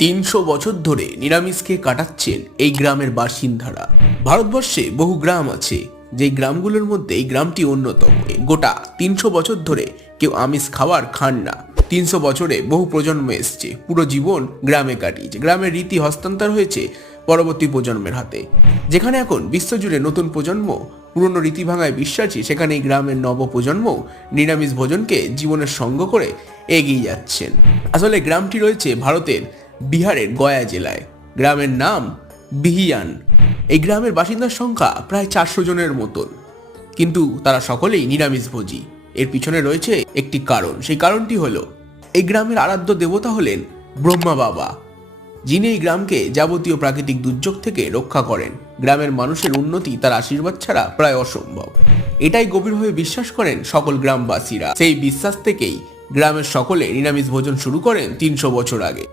300 বছর ধরে নিরামিষকে কাটাচ্ছেন এই গ্রামের বাসিন্দারা। ভারতবর্ষে বহু গ্রাম আছে, যেই গ্রামগুলোর মধ্যে এই গ্রামটি অন্যতম। গোটা 300 বছর ধরে কেউ আমিষ খান না। 300 বছরে বহু প্রজন্ম এসছে, পুরো জীবন গ্রামে কাটিয়েছে। গ্রামের রীতি হস্তান্তর হয়েছে পরবর্তী প্রজন্মের হাতে। যেখানে এখন বিশ্বজুড়ে নতুন প্রজন্ম পুরনো রীতি ভাঙায় বিশ্বাসী, সেখানে এই গ্রামের নব প্রজন্ম নিরামিষ ভোজনকে জীবনের সঙ্গ করে এগিয়ে যাচ্ছেন। আসলে গ্রামটি রয়েছে ভারতের বিহারের গয়া জেলায়। গ্রামের নাম বিহিয়ান। এই গ্রামের বাসিন্দার সংখ্যা প্রায় 400 জনের মতন, কিন্তু তারা সকলেই নিরামিষভোজী। এর পিছনে রয়েছে একটি কারণ। সেই কারণটি হলো এই গ্রামের আরাধ্য দেবতা হলেন ব্রহ্মা বাবা, যিনি এই গ্রামকে যাবতীয় প্রাকৃতিক দুর্যোগ থেকে রক্ষা করেন। গ্রামের মানুষের উন্নতি তার আশীর্বাদ ছাড়া প্রায় অসম্ভব, এটাই গভীরভাবে বিশ্বাস করেন সকল গ্রামবাসীরা। সেই বিশ্বাস থেকেই গ্রামের সকলে নিরামিষ ভোজন শুরু করেন 300 বছর আগে।